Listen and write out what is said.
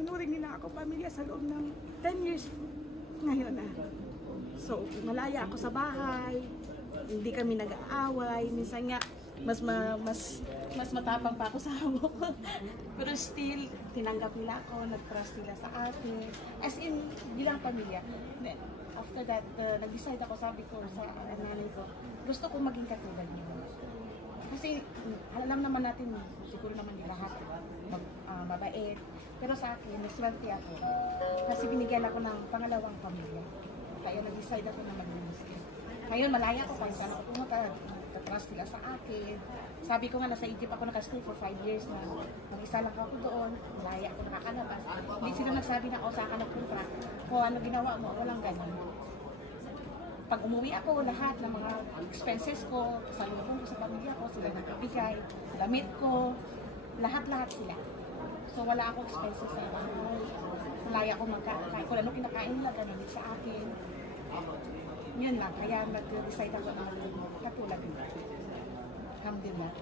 tinuring nila ako pamilya sa loob ng 10 years ngayon na. So, malaya ako sa bahay, hindi kami nag-aaway, minsan nga, mas matapang pa ako sa amo ko. Pero still, tinanggap nila ako, nag-trust nila sa akin. As in, bilang pamilya. Then, after that, nag-decide ako, sabi ko sa nanay ko, gusto ko maging katulad niyo. Kasi alam naman natin, siguro naman di lahat mabait. Pero sa akin, naswerte ako. Kasi binigyan ako ng pangalawang pamilya. Kaya nag-decide ako na mag-Muslim. Ngayon, malaya ko kahit saan ako pumunta. Trust sila sa akin. Sabi ko nga, nasa Egypt ako nakastay for 5 years na. Mag-isa lang ako doon. Malaya ako nakakalabas. Hindi sila nagsabi na, o saan ka nagpunta. O ano ginawa mo, walang ganun. Pag umuwi ako, lahat ng mga expenses ko, kasalubong ko sa pamilya ko, sila nagbibigay, damit ko, lahat-lahat sila. So wala akong expenses sa bahay. Malaya ko magkakain. Kung ano kinakain nila, ganun sa akin. Yun lang, kaya nag-decide ako na katulad nila. Alhamdulillah.